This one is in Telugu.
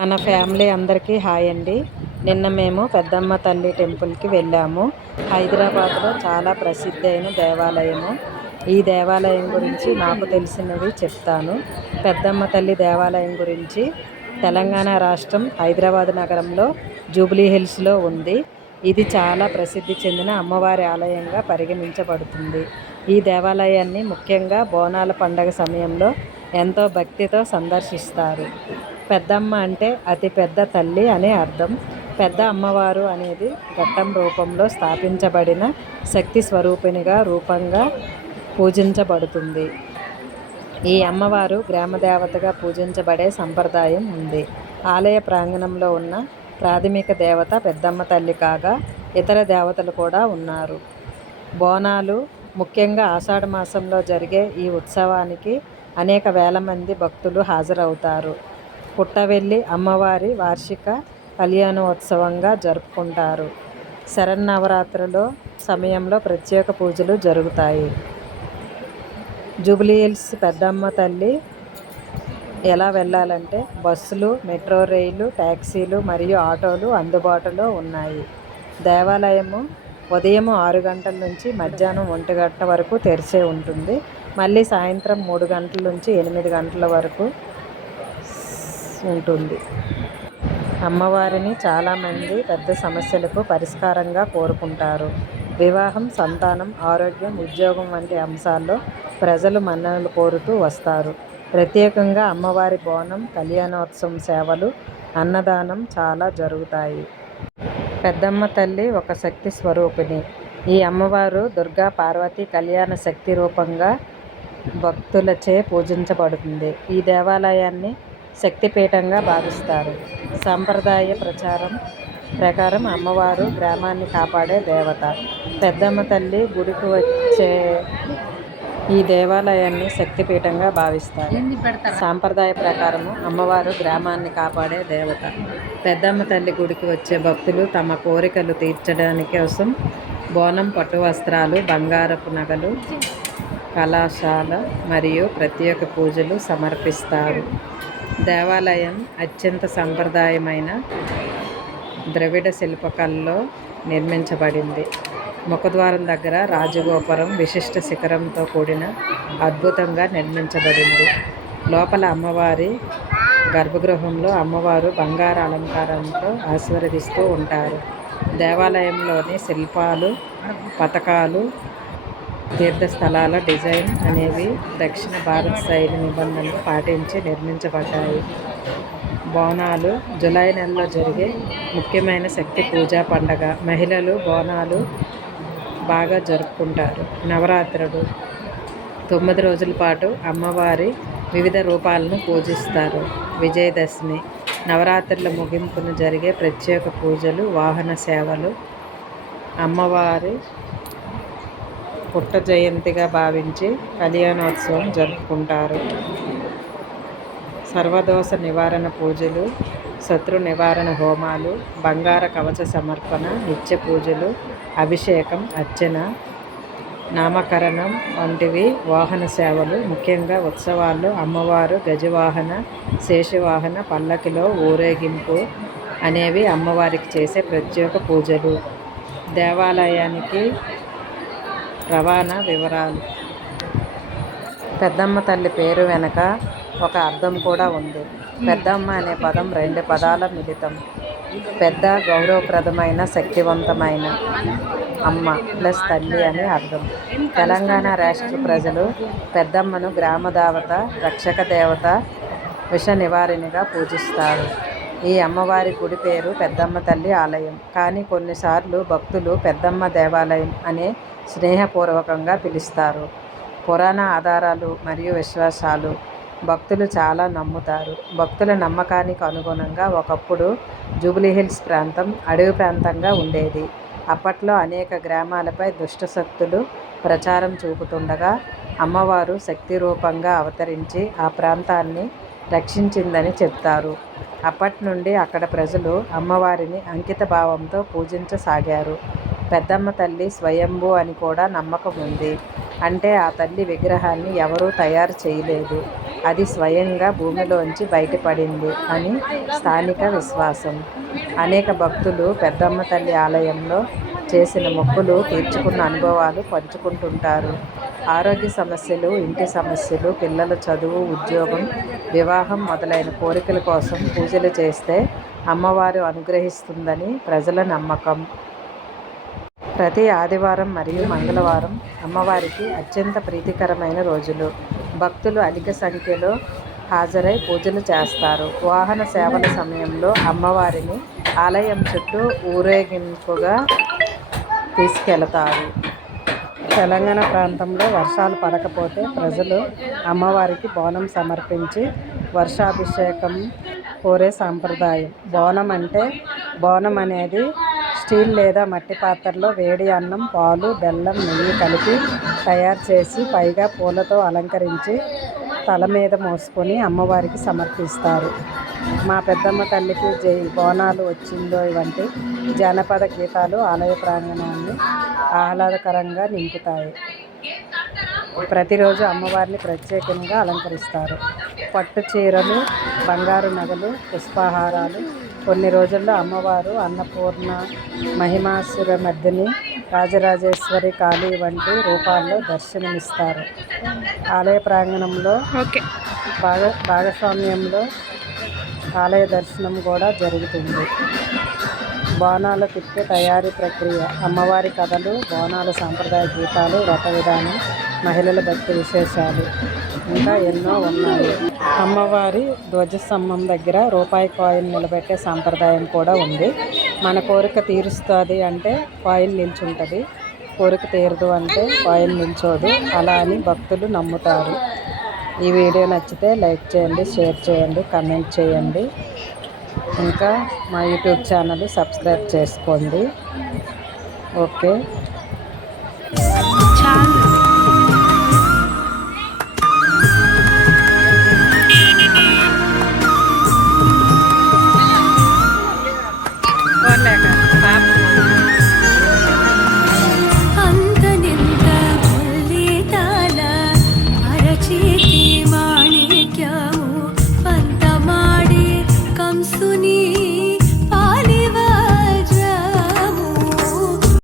మన ఫ్యామిలీ అందరికీ హాయ్ అండి. నిన్న మేము పెద్దమ్మ తల్లి టెంపుల్కి వెళ్ళాము. హైదరాబాద్లో చాలా ప్రసిద్ధి అయిన దేవాలయము. ఈ దేవాలయం గురించి నాకు తెలిసినవి చెప్తాను. పెద్దమ్మ తల్లి దేవాలయం గురించి తెలంగాణ రాష్ట్రం హైదరాబాద్ నగరంలో జూబ్లీ హిల్స్లో ఉంది. ఇది చాలా ప్రసిద్ధి చెందిన అమ్మవారి ఆలయంగా పరిగణించబడుతుంది. ఈ దేవాలయాన్ని ముఖ్యంగా బోనాల పండగ సమయంలో ఎంతో భక్తితో సందర్శిస్తారు. పెద్దమ్మ అంటే అతి పెద్ద తల్లి అనే అర్థం. పెద్ద అమ్మవారు అనేది ఘట్టం రూపంలో స్థాపించబడిన శక్తి స్వరూపిణిగా రూపంగా పూజించబడుతుంది. ఈ అమ్మవారు గ్రామదేవతగా పూజించబడే సంప్రదాయం ఉంది. ఆలయ ప్రాంగణంలో ఉన్న ప్రాథమిక దేవత పెద్దమ్మ తల్లి కాగా ఇతర దేవతలు కూడా ఉన్నారు. బోనాలు ముఖ్యంగా ఆషాఢ మాసంలో జరిగే ఈ ఉత్సవానికి అనేక వేల మంది భక్తులు హాజరవుతారు. పుట్టవెల్లి అమ్మవారి వార్షిక కళ్యాణోత్సవంగా జరుపుకుంటారు. శరన్నవరాత్రులు సమయంలో ప్రత్యేక పూజలు జరుగుతాయి. జూబ్లీహిల్స్ పెద్దమ్మ తల్లి ఎలా వెళ్ళాలంటే బస్సులు మెట్రో రైలు ట్యాక్సీలు మరియు ఆటోలు అందుబాటులో ఉన్నాయి. దేవాలయము ఉదయం ఆరు గంటల నుంచి మధ్యాహ్నం ఒంటి గంట వరకు తెరిచే ఉంటుంది. మళ్ళీ సాయంత్రం మూడు గంటల నుంచి ఎనిమిది గంటల వరకు ఉంటుంది. అమ్మవారిని చాలామంది పెద్ద సమస్యలకు పరిష్కారంగా కోరుకుంటారు. వివాహం సంతానం ఆరోగ్యం ఉద్యోగం వంటి అంశాల్లో ప్రజలు మన్ననలు కోరుతూ వస్తారు. ప్రత్యేకంగా అమ్మవారి బోనం కళ్యాణోత్సవం సేవలు అన్నదానం చాలా జరుగుతాయి. పెద్దమ్మ తల్లి ఒక శక్తి స్వరూపిణి. ఈ అమ్మవారు దుర్గా పార్వతి కళ్యాణ శక్తి రూపంగా భక్తులచే పూజించబడుతుంది. ఈ దేవాలయాన్ని శక్తిపీఠంగా భావిస్తారు. సాంప్రదాయ ప్రచారం ప్రకారం అమ్మవారు గ్రామాన్ని కాపాడే దేవత. పెద్దమ్మ తల్లి గుడికి వచ్చే ఈ దేవాలయాన్ని శక్తిపీఠంగా భావిస్తారు. సాంప్రదాయ ప్రకారము అమ్మవారు గ్రామాన్ని కాపాడే దేవత. పెద్దమ్మ తల్లి గుడికి వచ్చే భక్తులు తమ కోరికలు తీర్చడానికి కోసం బోనం పట్టు వస్త్రాలు బంగారపు నగలు కళాశాల మరియు ప్రత్యేక పూజలు సమర్పిస్తారు. దేవాలయం అత్యంత సంప్రదాయమైన ద్రవిడ శిల్పకళలో నిర్మించబడింది. ముఖద్వారం దగ్గర రాజగోపురం విశిష్ట శిఖరంతో కూడిన అద్భుతంగా నిర్మించబడింది. లోపల అమ్మవారి గర్భగృహంలో అమ్మవారు బంగారు అలంకారంతో ఆశీర్వదిస్తూ ఉంటారు. దేవాలయంలోని శిల్పాలు పథకాలు తీర్థస్థలాల డిజైన్ అనేవి దక్షిణ భారత శైలి నిబంధనలు పాటించి నిర్మించబడ్డాయి. బోనాలు జూలై నెలలో జరిగే ముఖ్యమైన శక్తి పూజా పండగ. మహిళలు బోనాలు బాగా జరుపుకుంటారు. నవరాత్రులు తొమ్మిది రోజుల పాటు అమ్మవారి వివిధ రూపాలను పూజిస్తారు. విజయదశమి నవరాత్రుల ముగింపును జరిగే ప్రత్యేక పూజలు వాహన సేవలు అమ్మవారి పుట్ట జయంతిగా భావించి కళ్యాణోత్సవం జరుపుకుంటారు. సర్వదోష నివారణ పూజలు శత్రు నివారణ హోమాలు బంగార కవచ సమర్పణ నిత్య పూజలు అభిషేకం అర్చన నామకరణం వంటివి వాహన సేవలు. ముఖ్యంగా ఉత్సవాల్లో అమ్మవారు గజవాహన శేషవాహన పల్లకిలో ఊరేగింపు అనేవి అమ్మవారికి చేసే ప్రత్యేక పూజలు. దేవాలయానికి రవాణా వివరాలు. పెద్దమ్మ తల్లి పేరు వెనక ఒక అర్థం కూడా ఉంది. పెద్దమ్మ అనే పదం రెండు పదాల మిళితం. పెద్ద గౌరవప్రదమైన శక్తివంతమైన అమ్మ ప్లస్ తల్లి అని అర్థం తెలంగాణ రాష్ట్ర ప్రజలు పెద్దమ్మను గ్రామ దేవత రక్షక దేవత విష నివారిణిగా పూజిస్తారు. ఈ అమ్మవారి గుడి పేరు పెద్దమ్మ తల్లి ఆలయం. కానీ కొన్నిసార్లు భక్తులు పెద్దమ్మ దేవాలయం అనే స్నేహపూర్వకంగా పిలుస్తారు. పురాణ ఆధారాలు మరియు విశ్వాసాలు భక్తులు చాలా నమ్ముతారు. భక్తుల నమ్మకానికి అనుగుణంగా ఒకప్పుడు జూబ్లీహిల్స్ ప్రాంతం అడవి ప్రాంతంగా ఉండేది. అప్పట్లో అనేక గ్రామాలపై దుష్టశక్తులు ప్రచారం చూపుతుండగా అమ్మవారు శక్తి రూపంగా అవతరించి ఆ ప్రాంతాన్ని రక్షించిందని చెప్తారు. అప్పటి నుండి అక్కడ ప్రజలు అమ్మవారిని అంకిత భావంతో పూజించసాగారు. పెద్దమ్మ తల్లి స్వయంభూ అని కూడా నమ్మకం ఉంది. అంటే ఆ తల్లి విగ్రహాన్ని ఎవరూ తయారు చేయలేదు. అది స్వయంగా భూమిలోంచి బయటపడింది అని స్థానిక విశ్వాసం. అనేక భక్తులు పెద్దమ్మ తల్లి ఆలయంలో చేసిన మొక్కులు తీర్చుకున్న అనుభవాలు పంచుకుంటుంటారు. ఆరోగ్య సమస్యలు ఇంటి సమస్యలు పిల్లల చదువు ఉద్యోగం వివాహం మొదలైన కోరికల కోసం పూజలు చేస్తే అమ్మవారు అనుగ్రహిస్తుందని ప్రజల నమ్మకం. ప్రతి ఆదివారం మరియు మంగళవారం అమ్మవారికి అత్యంత ప్రీతికరమైన రోజులు. భక్తులు అధిక సంఖ్యలో హాజరై పూజలు చేస్తారు. వాహన సేవల సమయంలో అమ్మవారిని ఆలయం చుట్టూ ఊరేగింపుగా తీసుకెళతారు. తెలంగాణ ప్రాంతంలో వర్షాలు పడకపోతే ప్రజలు అమ్మవారికి బోనం సమర్పించి వర్షాభిషేకం కోరే సాంప్రదాయం. బోనం అంటే బోనం అనేది స్టీల్ లేదా మట్టి పాత్రలో వేడి అన్నం పాలు బెల్లం నెయ్యి కలిపి తయారు చేసి పైగా పూలతో అలంకరించి తల మీద మోసుకొని అమ్మవారికి సమర్పిస్తారు. మా పెద్దమ్మ తల్లికి జై బోనాలు వచ్చిందో వంటి జానపద గీతాలు ఆలయ ప్రాంగణాన్ని ఆహ్లాదకరంగా నింపుతాయి. ప్రతిరోజు అమ్మవారిని ప్రత్యేకంగా అలంకరిస్తారు. పట్టు చీరలు బంగారు నగలు పుష్పహారాలు. కొన్ని రోజుల్లో అమ్మవారు అన్నపూర్ణ మహిమాసుర మధ్యని రాజరాజేశ్వరి కాళీ వంటి రూపాల్లో దర్శనమిస్తారు. ఆలయ ప్రాంగణంలో భాగ భాగస్వామ్యంలో ఆలయ దర్శనం కూడా జరుగుతుంది. బోనాల తిప్పే తయారీ ప్రక్రియ అమ్మవారి కథలు బోనాల సాంప్రదాయ గీతాలు వ్రత విధానం మహిళల భక్తి విశేషాలు ఇంకా ఎన్నో ఉన్నాయి. అమ్మవారి ధ్వజస్తంభం దగ్గర రూపాయి కాయిన్ నిలబెట్టే సాంప్రదాయం కూడా ఉంది. మన కోరిక తీరుస్తుంది అంటే కాయిన్ నిల్చుంటుంది. కోరిక తీరదు అంటే కాయిన్ నిల్చోదు. అలా అని భక్తులు నమ్ముతారు. ఈ వీడియో నచ్చితే లైక్ చేయండి షేర్ చేయండి కమెంట్ చేయండి. ఇంకా మా యూట్యూబ్ ఛానల్ సబ్స్క్రైబ్ చేసుకోండి. ఓకే.